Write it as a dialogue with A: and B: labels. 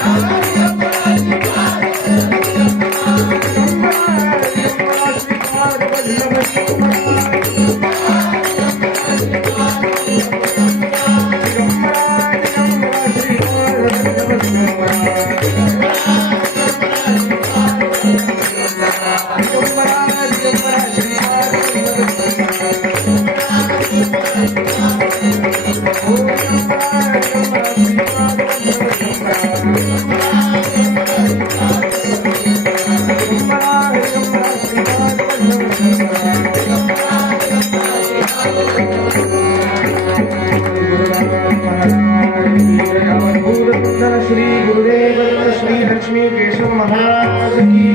A: I'm Shri Lakshmi Keshav Maharaj की